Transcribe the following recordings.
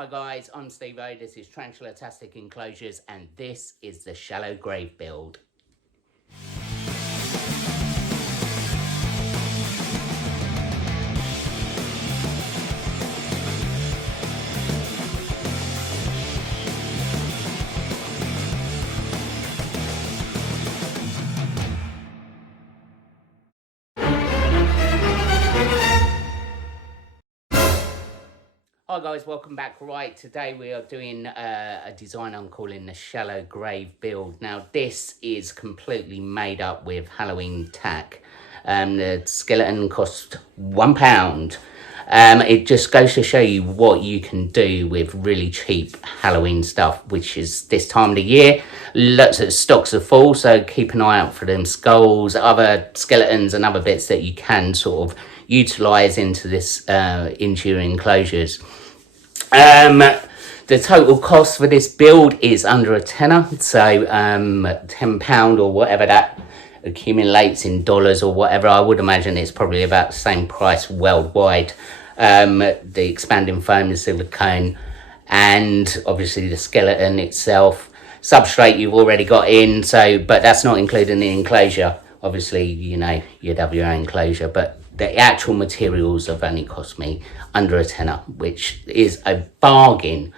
Hi guys, I'm Steve O, this is Tarantula, Tastic, Enclosures, and this is the shallow grave build. Hi guys, welcome back. Right, today we are doing a design I'm calling the shallow grave build. Now this is completely made up with Halloween tack. The skeleton cost £1. It just goes to show you what you can do with really cheap Halloween stuff, which is this time of the year. Lots of stocks are full, so keep an eye out for them skulls, other skeletons and other bits that you can sort of utilise into this into your enclosures. The total cost for this build is under a tenner, so £10 or whatever that accumulates in dollars or whatever. I would imagine it's probably about the same price worldwide. The expanding foam, the silicone, and obviously the skeleton itself. Substrate you've already got in, so but that's not including the enclosure. Obviously, you know, you'd have your own enclosure, but the actual materials have only cost me under a tenner, which is a bargain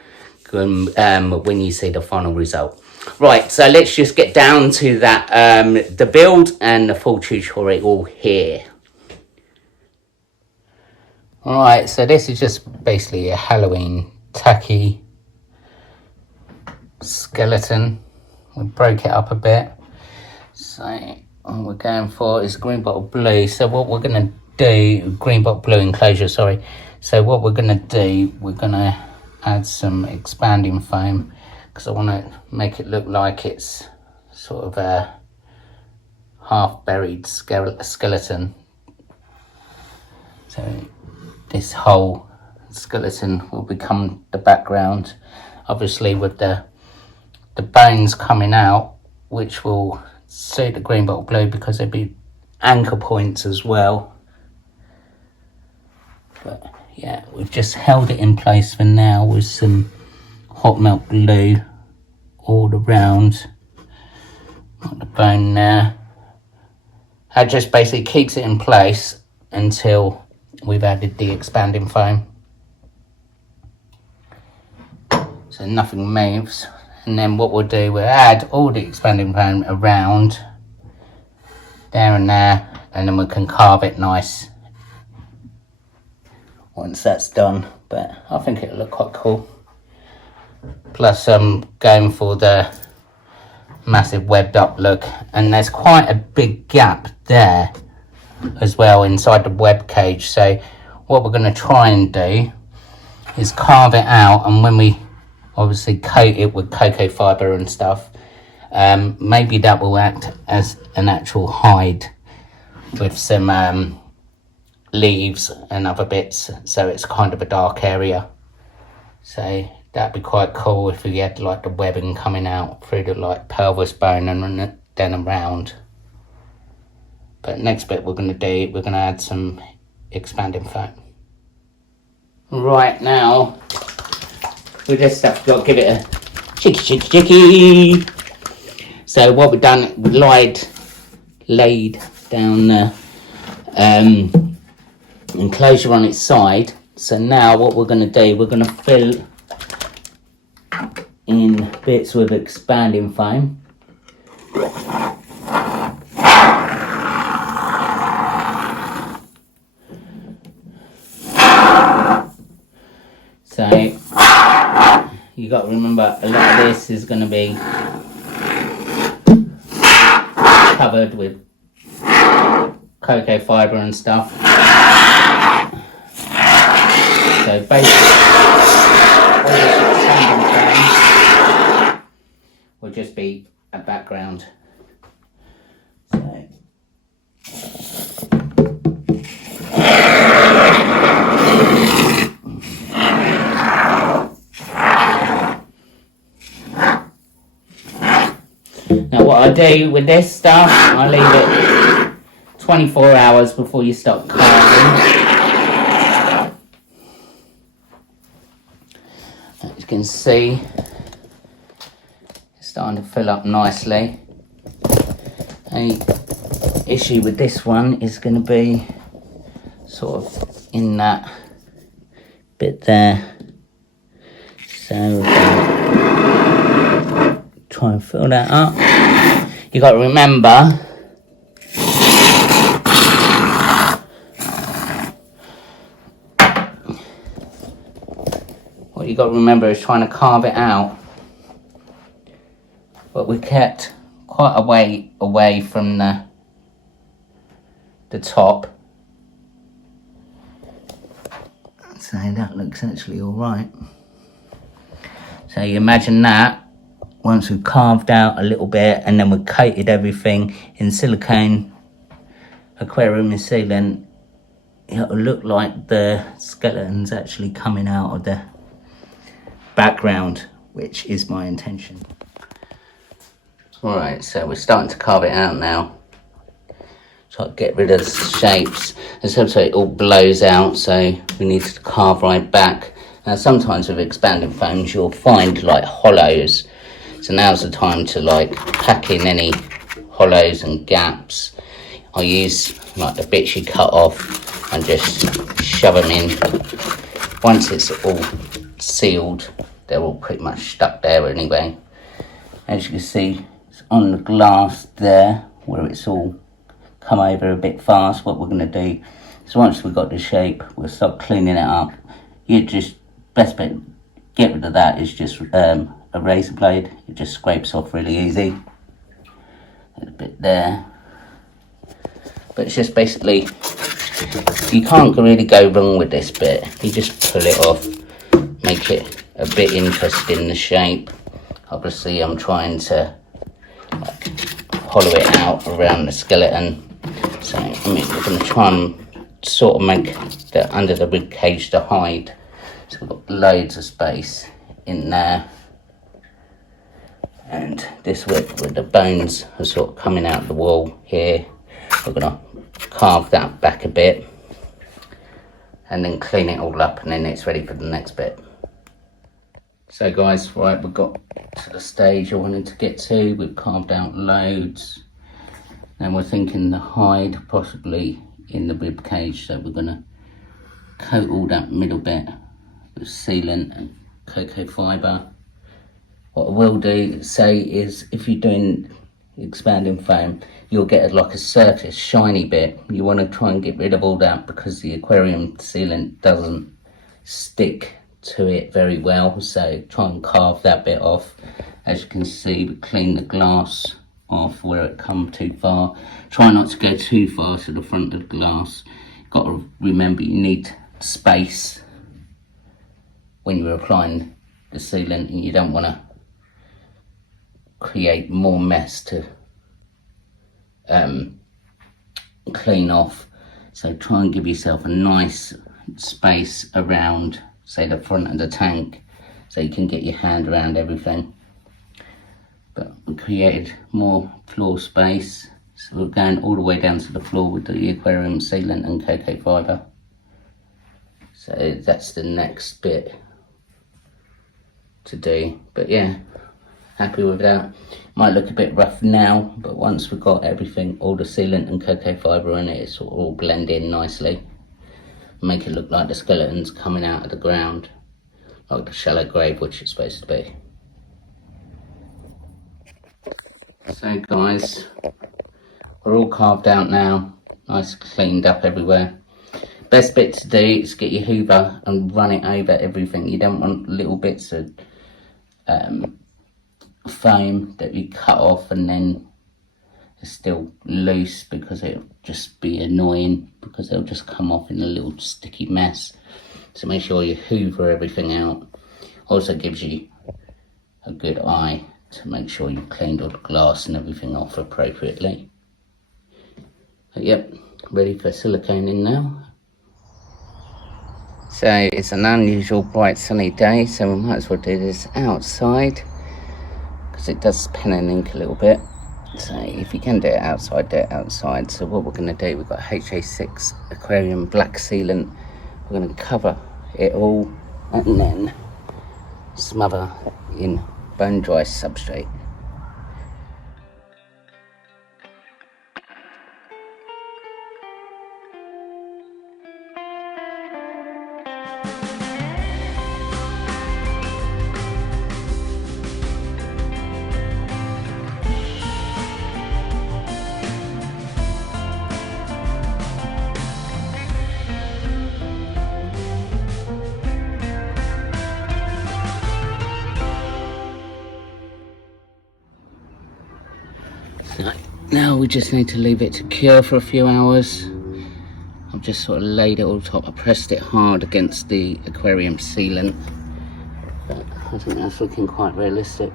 when you see the final result. Right, so let's just get down to that, the build and the full tutorial here. Alright, so this is just basically a Halloween tacky skeleton. We broke it up a bit. So what we're going for is green bottle blue. So what we're going to do, green bottle blue enclosure, sorry. So what we're going to do, we're going to add some expanding foam because I want to make it look like it's sort of a half buried skeleton. So this whole skeleton will become the background, obviously with the bones coming out, which will suit the green bottle blue because there'll be anchor points as well. But yeah, we've just held it in place for now with some hot melt glue all around. Got the bone there. That just basically keeps it in place until we've added the expanding foam. So nothing moves. And then what we'll do, we'll add all the expanding foam around there and there, and then we can carve it nice once that's done. But I think it'll look quite cool. Plus I'm going for the massive webbed up look, and there's quite a big gap there as well inside the web cage. So what we're going to try and do is carve it out, and when we obviously coat it with cocoa fibre and stuff, maybe that will act as an actual hide with some leaves and other bits, so it's kind of a dark area. So that'd be quite cool if we had like the webbing coming out through the like pelvis bone and then around. But next bit we're going to do, we're going to add some expanding foam. Right, now we just have to give it a chicky. So what we've done, we laid down the enclosure on its side. So now what we're going to do, we're going to fill in bits with expanding foam. So you got to remember, a lot of this is going to be covered with cocoa fibre and stuff. So basically, all this expanding foam will just be a background. So now what I do with this stuff, I leave it 24 hours before you start carving. As you can see, it's starting to fill up nicely. A issue with this one is going to be sort of in that bit there. So we're going to try and fill that up. You got to remember, what you got to remember is trying to carve it out. But we kept quite a way away from the top. So that looks actually alright. So you imagine that, once we've carved out a little bit and then we've coated everything in silicone aquarium sealant, it'll look like the skeleton's actually coming out of the background, which is my intention. Alright, so we're starting to carve it out now. So I'll get rid of the shapes. And so it all blows out, so we need to carve right back. Now sometimes with expanding foams you'll find like hollows. So now's the time to like pack in any hollows and gaps. I use like the bits you cut off and just shove them in. Once it's all sealed, they're all pretty much stuck there anyway. As you can see, it's on the glass there where it's all come over a bit fast. What we're going to do is once we've got the shape, we'll start cleaning it up. You just, best bet, get rid of that is just a razor blade. It just scrapes off really easy. A bit there. But it's just basically, you can't really go wrong with this bit. You just pull it off, make it a bit interesting, the shape. Obviously I'm trying to hollow it out around the skeleton. So I mean, we're going to try and sort of make the under the rib cage to hide. So we've got loads of space in there. And this where the bones are sort of coming out of the wall here. We're going to carve that back a bit and then clean it all up, and then it's ready for the next bit. So guys, right, we've got to the stage I wanted to get to. We've carved out loads. And we're thinking the hide possibly in the rib cage, so we're going to coat all that middle bit with sealant and cocoa fibre. What I will do, say, is if you're doing expanding foam, you'll get like a surface shiny bit. You want to try and get rid of all that because the aquarium sealant doesn't stick to it very well, so try and carve that bit off. As you can see, we clean the glass off where it come too far. Try not to go too far to the front of the glass. Got to remember you need space when you're applying the sealant, and you don't want to create more mess to clean off. So try and give yourself a nice space around, say, the front of the tank, so you can get your hand around everything. But we created more floor space, so we're going all the way down to the floor with the aquarium sealant and cocoa fibre. So that's the next bit to do. But yeah, happy with that. Might look a bit rough now, but once we've got everything, all the sealant and cocoa fibre in it, it's all blend in nicely. Make it look like the skeleton's coming out of the ground, like the shallow grave, which it's supposed to be. So guys, we're all carved out now, nice cleaned up everywhere. Best bit to do is get your hoover and run it over everything. You don't want little bits of foam that you cut off and then it's still loose, because it'll just be annoying, because they'll just come off in a little sticky mess. So make sure you hoover everything out. Also gives you a good eye to make sure you've cleaned all the glass and everything off appropriately. But yep, ready for siliconing now. So it's an unusual bright sunny day, so we might as well do this outside, because it does pen and ink a little bit. So if you can do it outside, do it outside. So what we're going to do, we've got HA6 aquarium black sealant. We're going to cover it all, and then smother in bone dry substrate. Now we just need to leave it to cure for a few hours. I've just sort of laid it all top. I pressed it hard against the aquarium sealant, but I think that's looking quite realistic.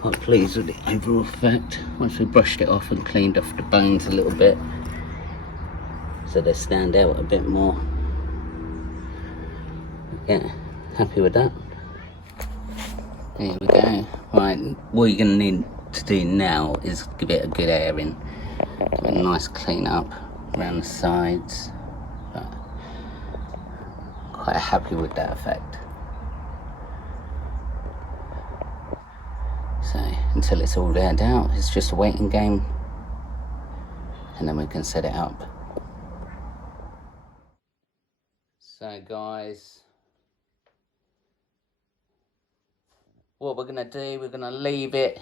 Quite pleased with the overall effect. Once we brushed it off and cleaned off the bones a little bit, so they stand out a bit more. Yeah, happy with that. There we go. Right, what you're going to need to do now is give it a good airing. Give it a nice clean up around the sides. But quite happy with that effect. So until it's all aired out, it's just a waiting game, and then we can set it up. So guys, what we're gonna do, we're gonna leave it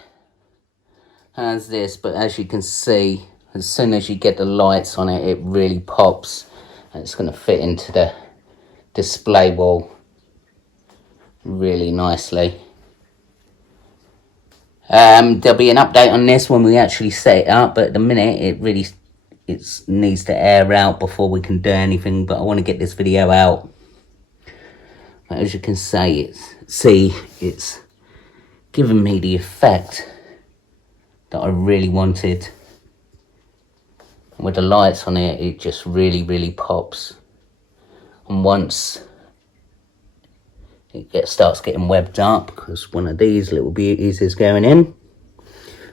as this, but as you can see, as soon as you get the lights on it, it really pops, and it's gonna fit into the display wall really nicely. There'll be an update on this when we actually set it up, but at the minute it needs to air out before we can do anything. But I want to get this video out. But as you can see, it's given me the effect that I really wanted. With the lights on it, it just really pops. And once it starts getting webbed up, because one of these little beauties is going in,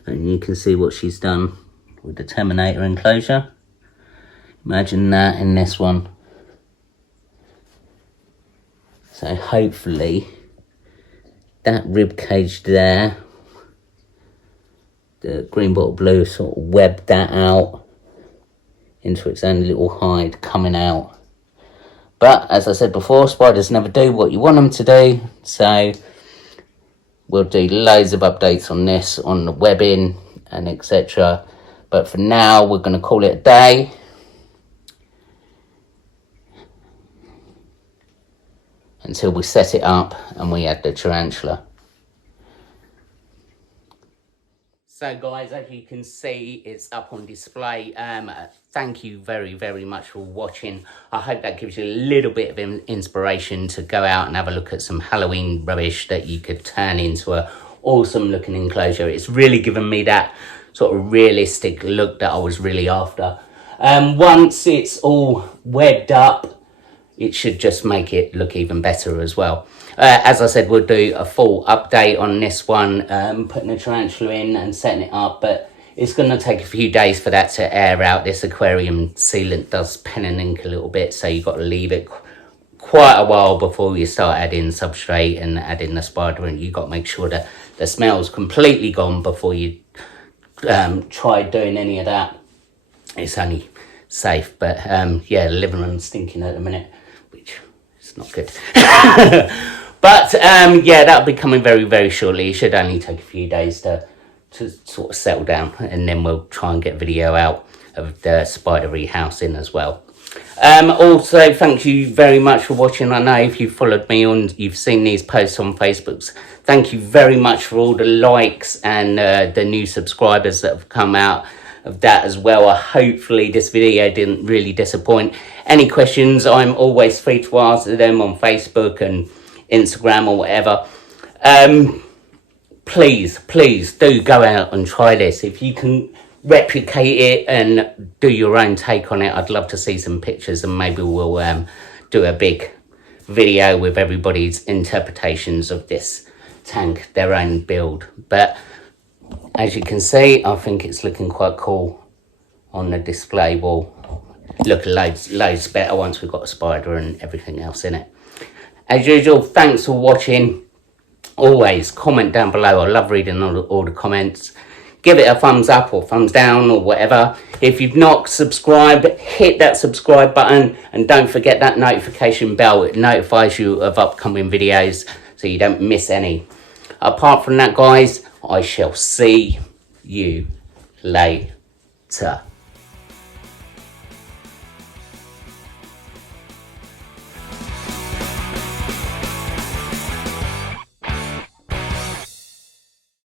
and you can see what she's done with the Terminator enclosure. Imagine that in this one. So hopefully that rib cage there, the green bottle blue, sort of webbed that out into its own little hide coming out. But as I said before, spiders never do what you want them to do, so we'll do loads of updates on this, on the webbing and etc. But for now, we're going to call it a day. Until we set it up and we add the tarantula. So guys, as you can see, it's up on display. Thank you very much for watching. I hope that gives you a little bit of inspiration to go out and have a look at some Halloween rubbish that you could turn into an awesome looking enclosure. It's really given me that sort of realistic look that I was really after. Once it's all webbed up, it should just make it look even better as well. As I said, we'll do a full update on this one, putting the tarantula in and setting it up, but it's going to take a few days for that to air out. This aquarium sealant does pen and ink a little bit, so you've got to leave it quite a while before you start adding substrate and adding the spider, and you've got to make sure that the smell's completely gone before you try doing any of that. It's only safe, but yeah, the living room's stinking at the minute, which is not good. But yeah, that'll be coming very shortly. It should only take a few days to sort of settle down, and then we'll try and get video out of the spider rehousing as well. Also, thank you very much for watching. I know if you've followed me on, you've seen these posts on Facebook. Thank you very much for all the likes and the new subscribers that have come out of that as well. Hopefully this video didn't really disappoint. Any questions, I'm always free to answer them on Facebook and Instagram or whatever. Please do go out and try this. If you can replicate it and do your own take on it, I'd love to see some pictures, and maybe we'll do a big video with everybody's interpretations of this tank, their own build. But as you can see, I think it's looking quite cool on the display wall. Look loads better once we've got a spider and everything else in it. As usual, thanks for watching. Always comment down below. I love reading all the comments. Give it a thumbs up or thumbs down or whatever. If you've not subscribed, hit that subscribe button, and don't forget that notification bell. It notifies you of upcoming videos so you don't miss any. Apart from that, guys, I shall see you later.